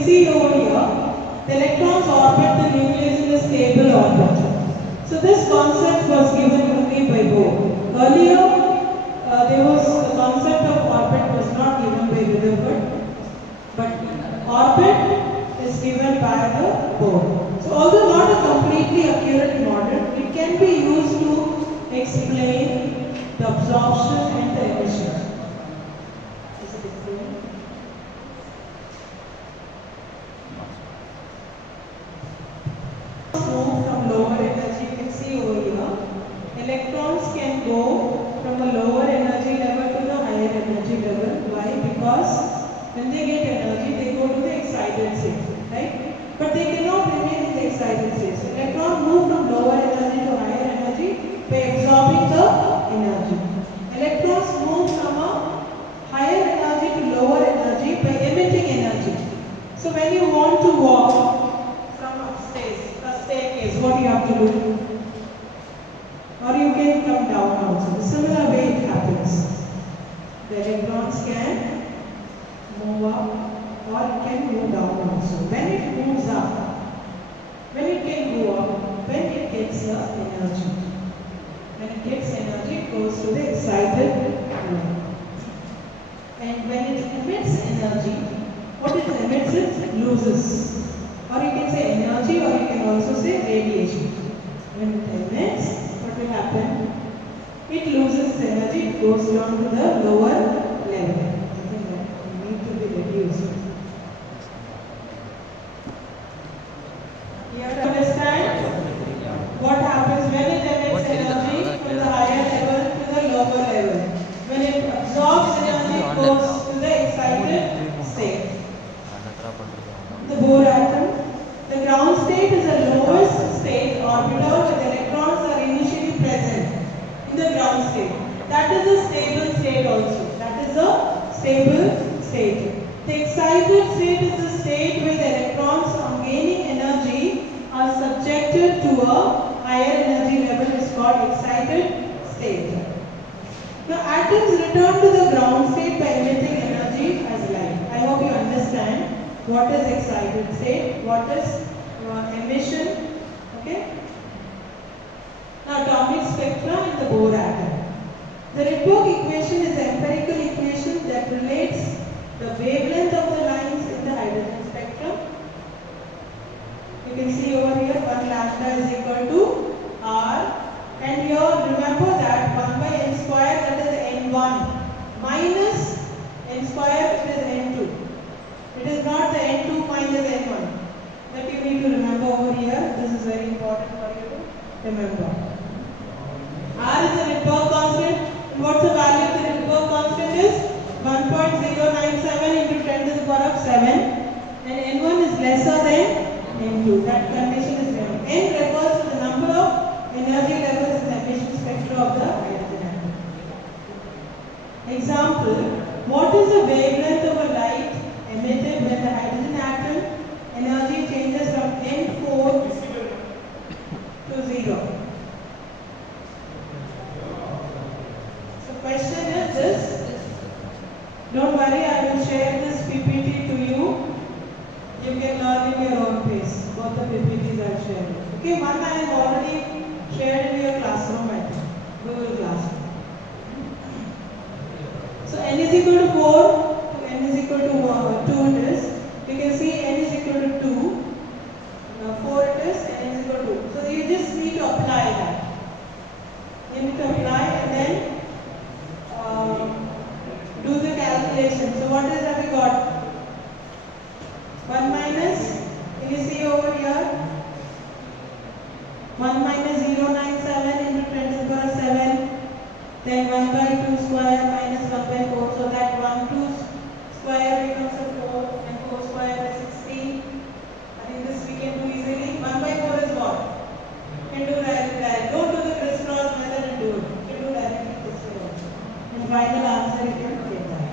can see over here, the electrons orbit the nucleus in a stable orbit. So this concept was given only by Bohr. Earlier, there was the concept of orbit was not given by Rutherford, but orbit is given by the Bohr. So although not a completely accurate model, it can be used to explain the absorption and the emission. Is it clear? Move from lower energy, you can see over here. Electrons can go from a lower energy level to the higher energy level. Why? Because when they get energy, they go to the excited state, right? But they cannot remain in the excited state. So electrons move from lower energy to higher energy by absorbing the energy. Electrons move from a higher energy to lower energy by emitting energy. So when you want to walk from upstairs, a staircase, what do you have to do? Or you can come down also. The similar way it happens. The electrons can move up or it can move down also. When it moves up, when it can go up, when it gets energy. When it gets energy, it goes to the excited level. And when it emits energy, what it emits it loses. Or you can say energy, or you can also say radiation. When it emits, what will happen? It loses energy, it goes down to the lower level. I think that need to be reduced. You have to understand what happens when it emits energy from the higher level to the lower level. When it absorbs energy, it goes to the excited state. The Bohr atom. The ground state is the lowest state orbital where the electrons are initially present in the ground state. That is a stable state also. That is a stable state. The excited state is the state where the electrons on gaining energy are subjected to a higher energy level. Is called excited state. Now atoms return to the ground state by emitting energy as light. I hope you understand what is excited state, what is emission. Okay. Now atomic spectra and the Bohr atom. The Rydberg equation is an empirical equation that relates the wavelength of the lines in the hydrogen spectrum. You can see over here 1 lambda is equal to R, and here remember that 1 by n square, that is n1 minus n square, it is n2. It is not the n2 minus n1. That you need to remember over here. This is very important for you to remember. R is the Rydberg constant. And what's the value of the Rydberg constant is 1.097 into 10 to the power of 7. And n1 is lesser than n2. That condition is given. N refers to the number of energy levels in the emission spectra of the hydrogen atom. Example: what is the wavelength of a light emitted when the hydrogen atom energy changes from n4 to 0? So question is this. Don't worry, I will share this PPT to you. You can learn in your own pace. Both the PPTs I will share. Okay, one I have already shared in your classroom at Google Classroom. So n is equal to 4 to n is equal to 2 it is. You can see n is equal to 2. 4 it is, n is equal to 2. So you just need to apply that. You need to apply and then do the calculation. So what is that we got? 1 minus, can you see over here? 1 minus 0.97 into 10 to the power 7. Then 1 by 2 square minus 1 by 4. So that 1, 2 square becomes a 4 and 4 square is 16. I think this we can do easily. 1 by 4 is what? You can do directly. Don't do the crisscross method and do it. You can do directly this way also. And final answer you can get that.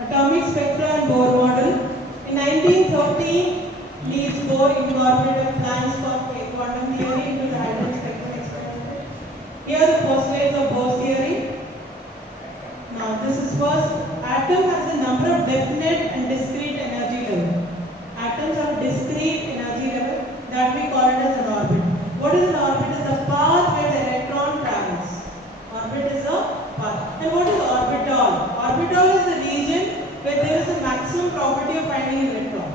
Atomic spectra and Bohr model. In 1913, Niels Bohr incorporated Planck's quantum theory into the hydrogen spectrum experiment. Here are the postulates of Bohr's theory. Now this is first at atom has a number of definite and discrete energy level. Atoms have discrete energy level that we call it as an orbit. What is an orbit? Is the path where the electron travels. Orbit is a path. And what is orbital? Orbital is the region where there is a maximum property of finding an electron.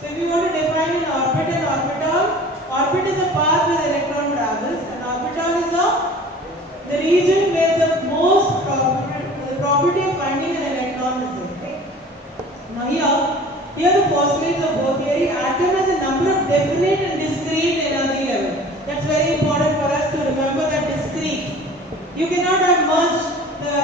So if you want to define an orbit and orbital, orbit is the path where the electron travels, and orbital is the region where the most property of finding an electron is there. Okay? Now here the postulates of both theory. Atom has a number of definite and discrete energy level. That's very important for us to remember that discrete. You cannot have merged the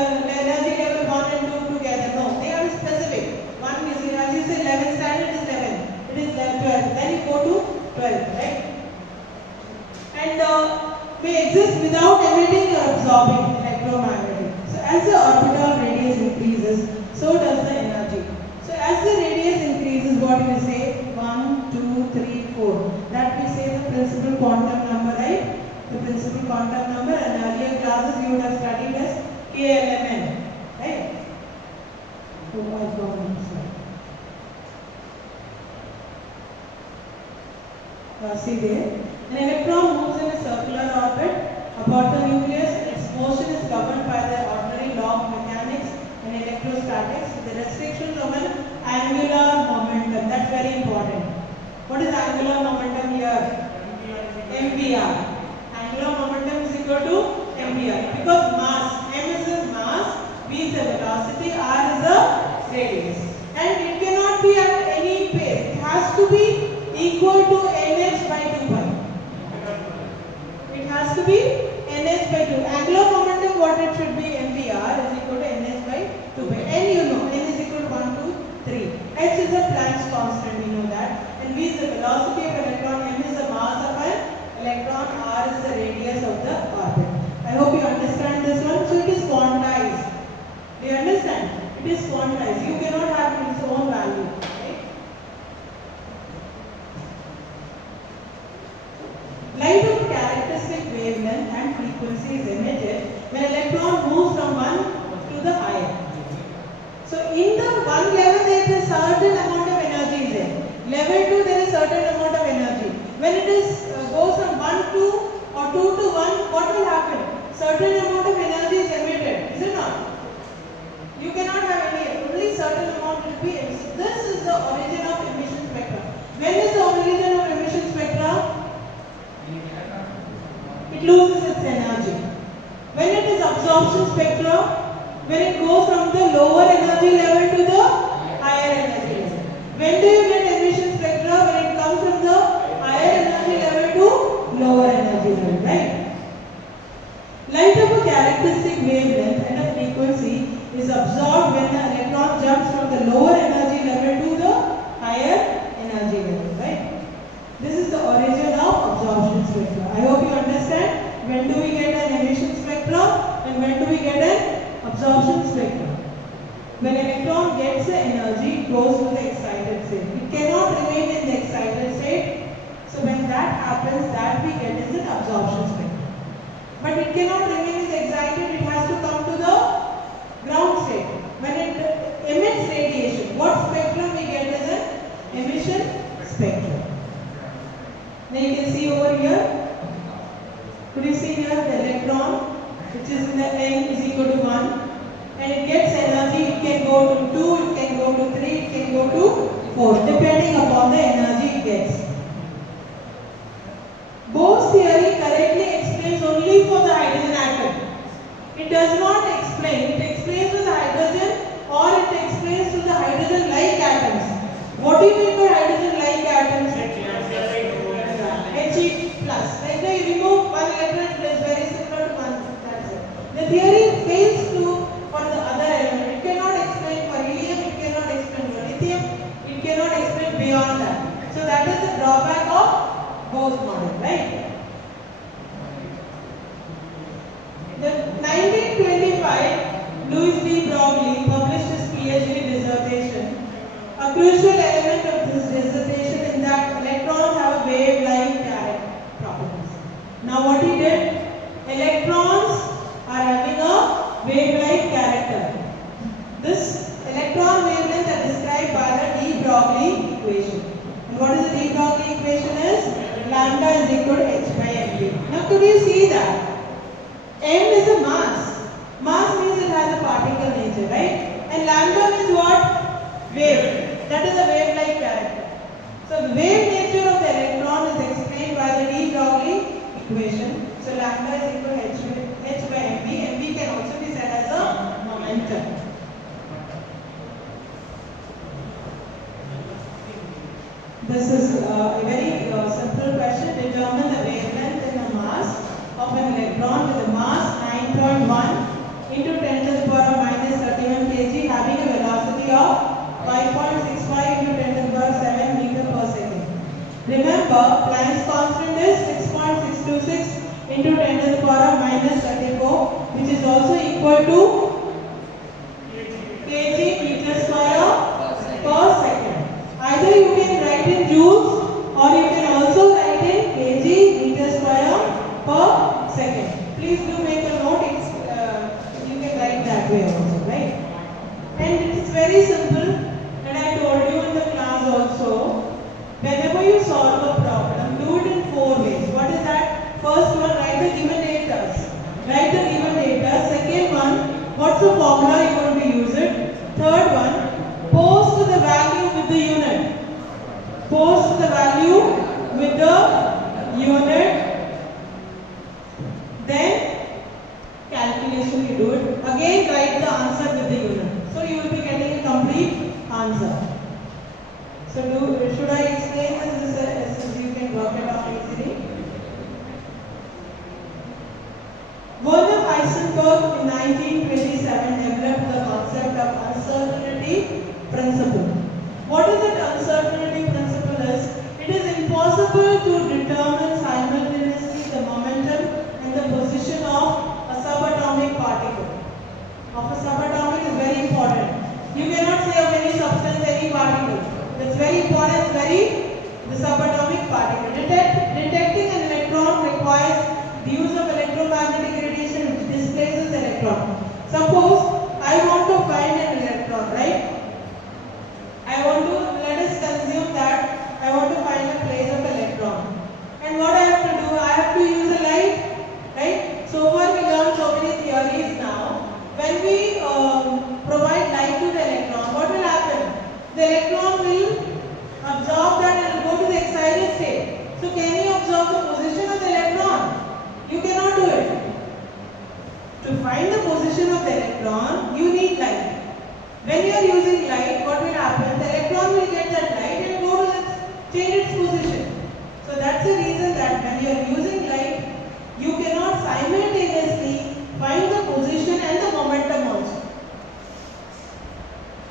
energy level 1 and 2 together. No, they are specific. One is, as you say, 11 standard is 11. It is 12. Then you go to 12, right? And may exist without emitting or absorbing electromagnetic. So as the orbital radius increases, so does the energy. So as the radius increases, what do you say? 1, 2, 3, 4. That we say the principal quantum number, right? The principal quantum number, and earlier classes you would have studied as KLMN, right? See there, an electron moves in a circular orbit about the nucleus, and its motion is governed by the ordinary law of mechanics and electrostatics, the restrictions of an angular momentum. That's very important. What is angular momentum here? MVR. Angular momentum is equal to MVR, because mass, M is the mass, V is the velocity, R is the radius, and it cannot be at any pace. It has to be equal to nh by 2 pi. It has to be nh by 2. Angular momentum, what it should be, MVR is equal to nh by 2 pi. N you know, n is equal to 1, 2, 3. H is the Planck's constant, we know that. And V is the velocity of electron, M is the mass of an electron, R is the radius of the orbit. I hope you understand this one. So it is quantized. Do you understand? It is quantized. You cannot have its own value. Light of characteristic wavelength and frequency is emitted when electron moves from one to the higher. So in the one level there is a certain amount of energy there. Level 2 there is certain amount of energy. When it is goes from 1 to or 2 to 1, what will happen? Certain amount of energy is emitted, is it not? You cannot have any, only certain amount will be emitted. This is the origin of emission spectra. When is the origin of emission spectra? It loses its energy. When it is absorption spectra, when it goes from the lower energy level to the higher energy level. When do you get emission spectra? When it comes from the higher energy level to lower energy level, right? Light of a characteristic wavelength and a frequency is absorbed when the electron jumps from the lower energy level to the higher energy level, right? This is the origin of absorption spectra. I hope you understand. When do we get an emission spectra and when do we get an absorption spectra? When an electron gets the energy, it goes to the excited state. It cannot remain in the excited state. So when that happens, that we get is an absorption spectra. But it cannot remain in the excited, it has to come to the ground state. When it emits radiation, what spectrum we get is an emission spectrum. Now you can see over here. Could you see here the electron, which is in the n is equal to 1, and it gets energy. It can go to 2, it can go to 3, it can go to 4, depending upon the energy it gets. Bohr's theory correctly explains only for the hydrogen atom. It does not explain. It explains to the hydrogen or it explains to the hydrogen-like atoms. What do you mean by hydrogen-like atoms? He plus. Like now you remove one electron, it is very similar to one. That's it. The theory fails to for the other element. It cannot explain for helium, it cannot explain for lithium, it cannot explain beyond that. So that is the drawback of Bohr's model, right? The 1925, Louis D. Broglie published his PhD dissertation. A crucial element of this dissertation is that electrons have a wave-like properties. Now what he did? Electrons are having a wave-like character. This equation. And what is the de Broglie equation is? Lambda is equal to h by mv. Now could you see that? M is a mass. Mass means it has a particle nature, right? And lambda means what? Wave. That is a wave-like character. So the wave nature of the electron is explained by the de Broglie equation. So lambda is equal to h by mv. Mv can also be said as a momentum. This is a very simple question. Determine the wavelength and the mass of an electron with a mass 9.1 into 10 to the power minus 31 kg having a velocity of 5.65 into 10 to the power 7 meter per second. Remember, Planck's constant is 6.626 into 10 to the power minus 34, which is also equal to kg meter square per second. Either you can write in joules or you can also write in kg meter square per second. Please do make a note. You can write that way also, right? And it is very simple. And I told you in the class also, whenever you solve a problem, do it in 4 ways. What is that? First one, write the given data. Write the given data. Second one, what's the formula you are going to use it? Third one, post the value with the unit. Post the value with the unit. Then calculation you do it. Again write the answer with the unit. So you will be getting a complete answer. So should I explain this so you can work it out easily? Werner Heisenberg in 1927 developed the concept of uncertainty principle. What is that uncertainty principle is? It is impossible to determine simultaneously the momentum and the position of a subatomic particle. Of a subatomic is very important. You cannot say of any substance, any particle. It's very important, the subatomic particle. Detecting an electron requires the use of electromagnetic radiation which displaces the electron. Suppose I want to find an electron, right? Let us consume that I want to find the place of electron. And what I have to do? I have to use a light, right? So far we learned so many theories now. When we provide light to the electron, what will happen? The electron will absorb that and go to the excited state. So can you observe the position of the electron? You cannot do it. To find the position of the electron, you need light. When you are using light, what will happen? The electron will get that light and go to change its position. So that's the reason that when you are using light, you cannot simultaneously find the position and the momentum also.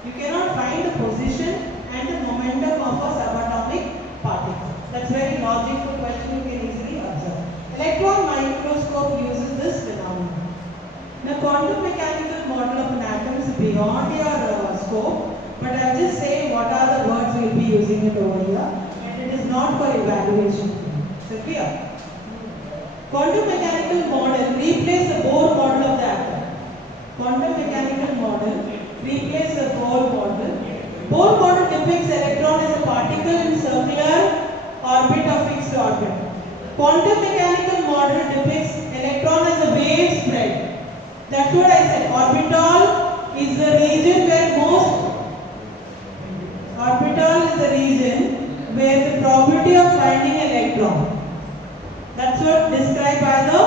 You cannot find the position and the momentum of a subatomic particle. That's a very logical question you can easily observe. Electron microscope uses this phenomenon. The quantum mechanical model of an atom is beyond your scope, but I'll just say what are the words we'll be using it over here, and it is not for evaluation. So clear? Quantum mechanical model replace the Bohr model of the atom. Quantum mechanical model replace the Bohr model. Bohr model depicts electron as a particle in circular orbit or fixed orbit. Quantum mechanical model depicts electron as a wave spread. That's what I said. Orbital is the region where the probability of finding an electron. That's what described by the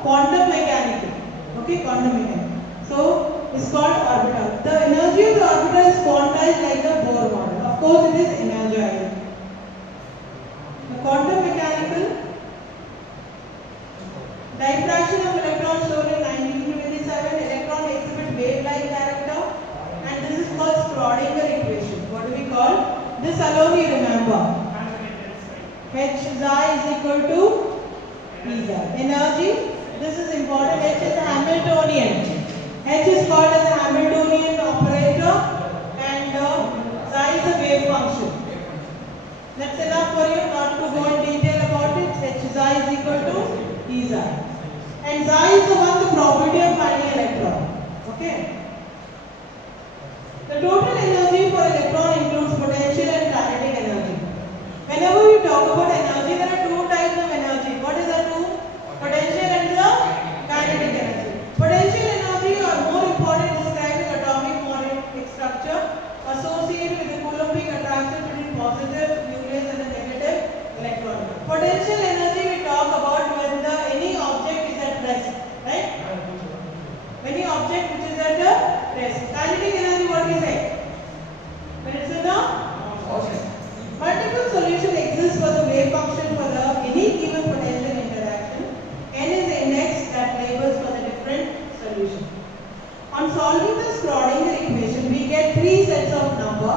quantum mechanical. Okay, quantum mechanical. So it's called orbital. The energy of the orbital is quantized like the Bohr model. Of course, it is energized. The quantum mechanical diffraction of electrons shown in 1927. Electron exhibit wave-like character, and this is called Schrödinger equation. What do we call? This alone you remember. H psi is equal to E psi. Energy. This is important. H is a Hamiltonian. H is called as a Hamiltonian operator, and psi is a wave function. That's enough for you not to go in detail about it. H psi is equal to E psi. And psi is the probability of finding electron. Okay. The total energy for electron includes potential and kinetic energy. whenever we talk about energy, there are two types of energy. What is the two? Potential and the kinetic energy. Potential energy are more important describing atomic molecular structure associated with the Coulombic attraction between positive nucleus and the negative electron. Potential energy we talk about when any object is at rest, right? Any object which is at rest. Kinetic energy, what we say? When it's in the motion. Multiple solution exists for the wave function for any given potential interaction. N is the index that labels for the different solution. On solving the Schrodinger equation, we get three sets of number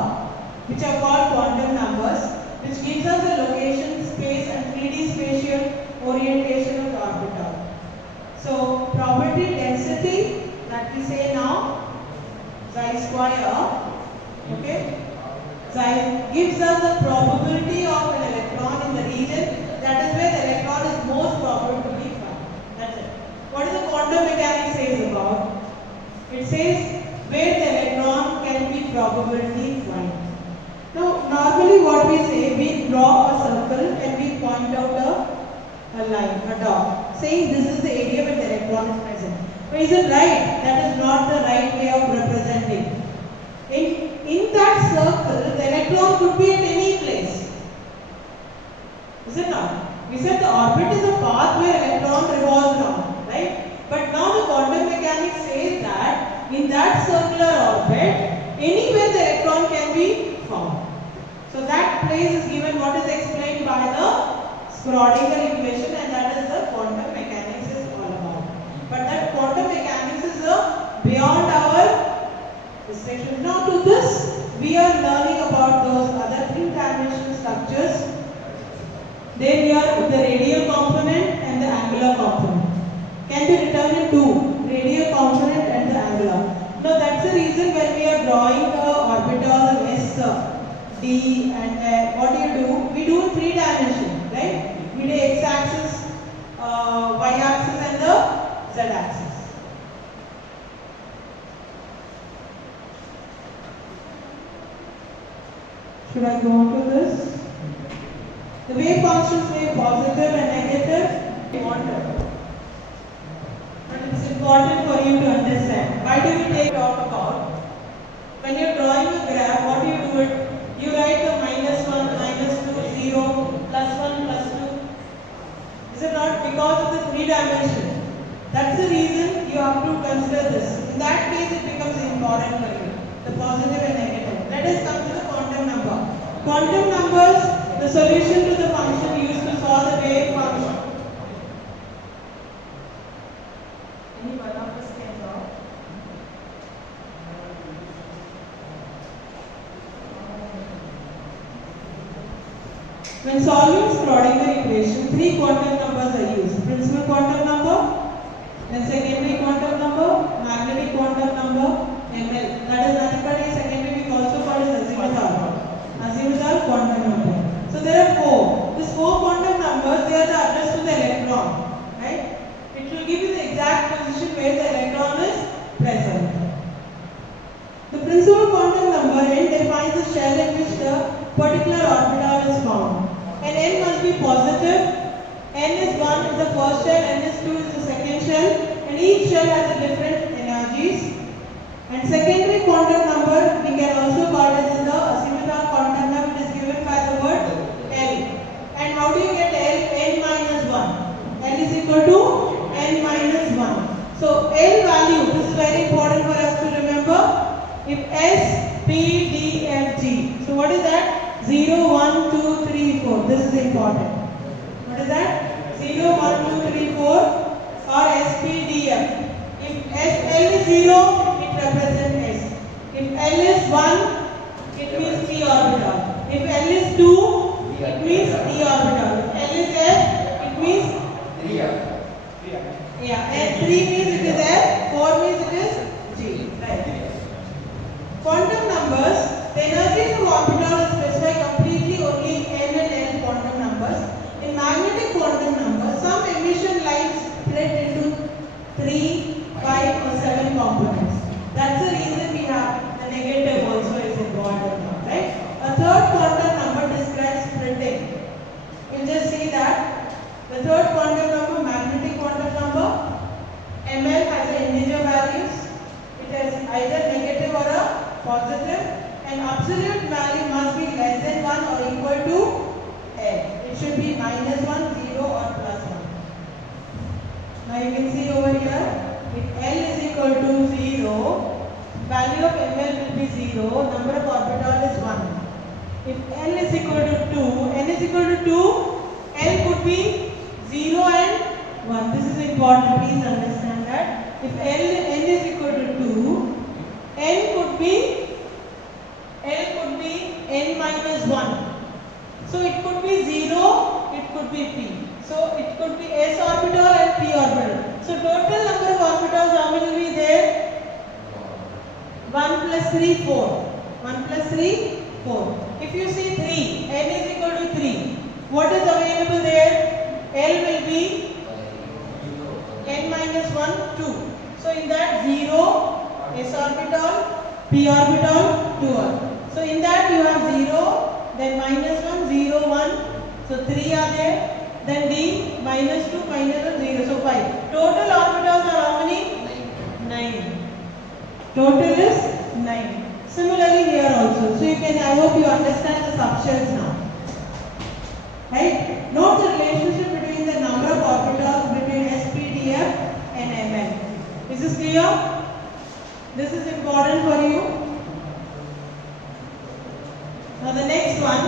which are called quantum numbers, which gives us the location, space and 3D spatial orientation of the orbital. So probability density that we say now, xi square, okay, xi gives us the probability of an electron in the region that is where the electron is most probable to be found. That's it. What does the quantum mechanics says about? It says where the electron can be probability found. Now normally what we say, we draw a circle and we point out a line, a dot, saying this is the area where the electron is present. But is it right? That is not the right way of representing. In that circle, the electron could be at any place. Is it not? We said the orbit is a path where electron revolves around, right? But now the quantum mechanics says that in that circular orbit, anywhere the electron can be found. So that place is given what is explained by the Schrodinger equation, and that is the quantum mechanics is all about. But that quantum mechanics is beyond our restrictions. Now to this, we are learning about those other three-dimensional structures. They are the radial component and the angular component. Can be written in two, radial component and the angular. Now that's the reason when we are drawing the orbital S, D and what do? We do in three dimensions, right? We do x-axis, y-axis and the z-axis. Should I go on to this? The wave functions may be positive and negative. But it's important for you to understand. Why do we talk about? When you're drawing a graph, what do? You write the -1, -2, 0, +1, +2. Is it not? Because of the three dimension. That's the reason you have to consider this. In that case, it becomes important for you. The positive and negative. Let us come to the quantum number. Quantum numbers, the solution to the function used to solve the wave function. Any one of us can solve? When solving Schrodinger equation, three quantum numbers are used. Principal quantum number, then secondary quantum number, magnetic quantum number, ML. That is nothing but a secondary we also call as azimuthal quantum number. So there are four. These four quantum numbers, they are the address to the electron, right? It will give you the exact position where the electron is present. The principal quantum number N defines the shell in which the particular orbital is found. And N must be positive. N is 1 is the first shell, N is 2 is the second shell, and each shell has a different energies. And secondary quantum number we can also call it as the azimuthal quantum number, which is given by the word L. And how do you get L? N minus 1. L is equal to N minus 1. So L value, this is very important for us to remember. If S, P, D, F, G. So what is that? 0, 1, 2, 3, 4. This is important. What is that? 0, 1, 2, 3, 4 or S, P, D, F. If L is 0, it represents S. If L is 1, it means P orbital. If L is 2, it means D orbital. If L is F, it means 3. Yeah, and 3 means it is F, 4 means it is G. Right. Quantum numbers, the energies of orbital is specified completely only in N and L quantum numbers. In magnetic quantum numbers, some emission lines split into 3, 5 or 7 components. That's the reason we have the negative also is involved in that, right? A third quantum number describes splitting. either negative or a positive, and absolute value must be less than 1 or equal to L. It should be -1, 0 or +1. Now you can see over here, if L is equal to 0, value of Ml will be 0, number of orbital is 1. If L is equal to 2, N is equal to 2, L could be 0 and 1. This is important, please understand that. If N is equal to 2, N could be N minus 1. So it could be 0, it could be P. So it could be S orbital and P orbital. So total number of orbitals how many will be there? 1 plus 3, 4. 1 plus 3, 4. If you see 3, N is equal to 3. What is available there? L will be N minus 1, 2. So in that 0, S orbital, P orbital, 2 orbital. So in that you have 0, then -1, 0, 1. So 3 are there. Then D, -2, -1, 0. So 5. Total orbitals are how many? 9. Total is 9. Similarly here also. So you can, I hope you understand the subshells now. Right? Note the relationship between the number of orbitals between SPDF and Mn. Is this clear? This is important for you. Now the next one,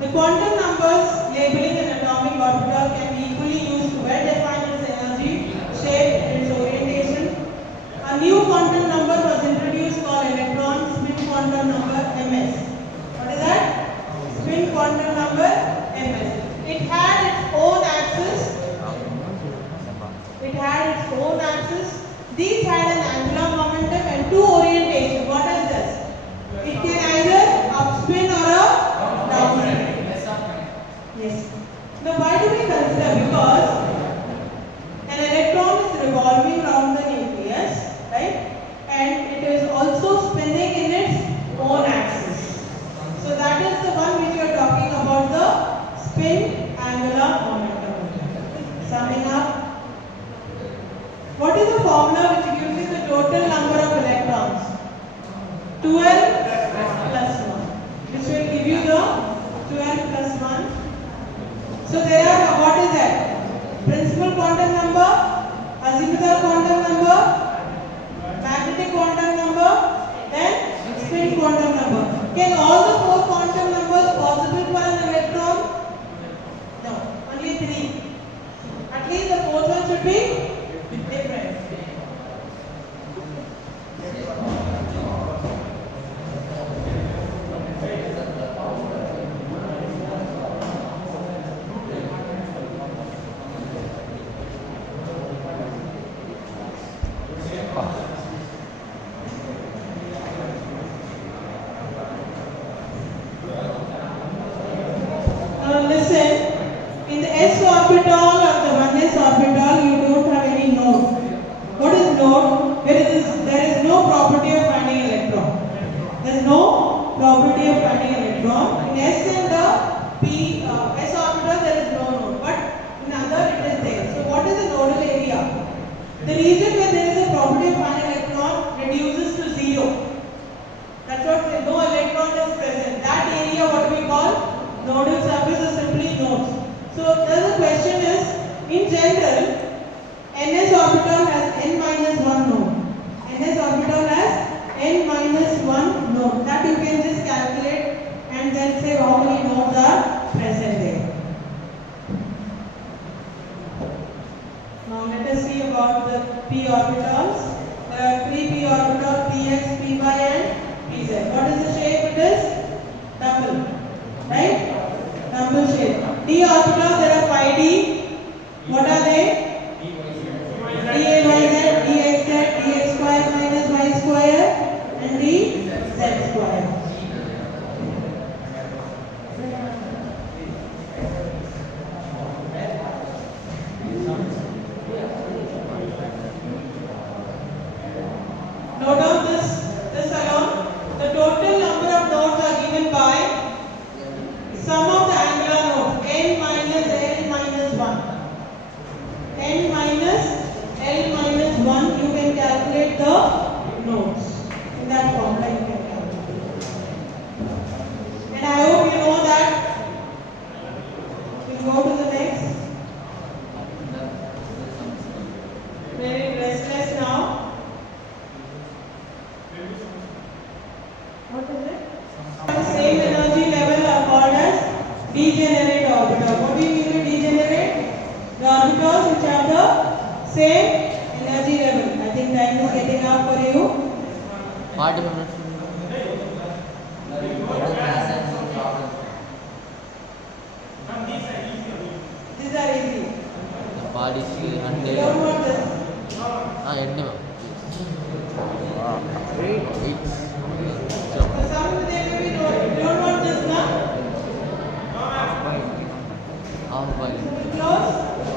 the quantum numbers labeling an atomic orbital can be equally used to well define its energy, shape, and its orientation. A new quantum number was introduced called electron spin quantum number ms. What is that? Spin quantum number ms. It had its own axis. These had an angular momentum and two orientations. What is this? It can either upspin or a downspin. Yes. Now why do we consider? Because an electron is revolving around the nucleus, right? And it is also spinning in its own axis. So that is the one which we are talking about, the spin angular momentum. Summing up, what is the formula which gives you the total number of electrons? 12 plus 1, which will give you the 12 plus 1. So there are, what is that? Principal quantum number, azimuthal quantum number, magnetic quantum number, and spin quantum number. Can all the 4 quantum numbers possible for an electron? No, only 3. At least the 4th one should be different. Listen, in the s orbital or the 1s orbital, you don't have any node. What is node? There is no property of finding electron. There is no property of finding electron. In s and the s orbital, there is no node, but in other it is there. So what is the nodal area? The region where there is a property of finding electron reduces to 0. That's what no electron is present. That area what we call nodal surface is simply nodes. So the question is, in general, ns orbital has n minus 1 node. Ns orbital has n minus 1 node. That you can just calculate and then say how many nodes are present there. Now let us see about the p orbitals. There are 3 p orbitals, px, py and pz. What is the shape? It is double. Right? Double shape. D orbital, there are 5d. What are they? dAyz, dxz, dx square minus y square and dz square. in that formula you can calculate. And I hope you know that. We'll go to the next. Very restless now. What is it? The same energy level are called as degenerate orbitals. What do you mean by degenerate? The orbitals which have the same energy level. I think time is getting up for you. 40 minutes. These are easy. Body and You don't want this. end. The sum with the you don't want this now. Half by. Close.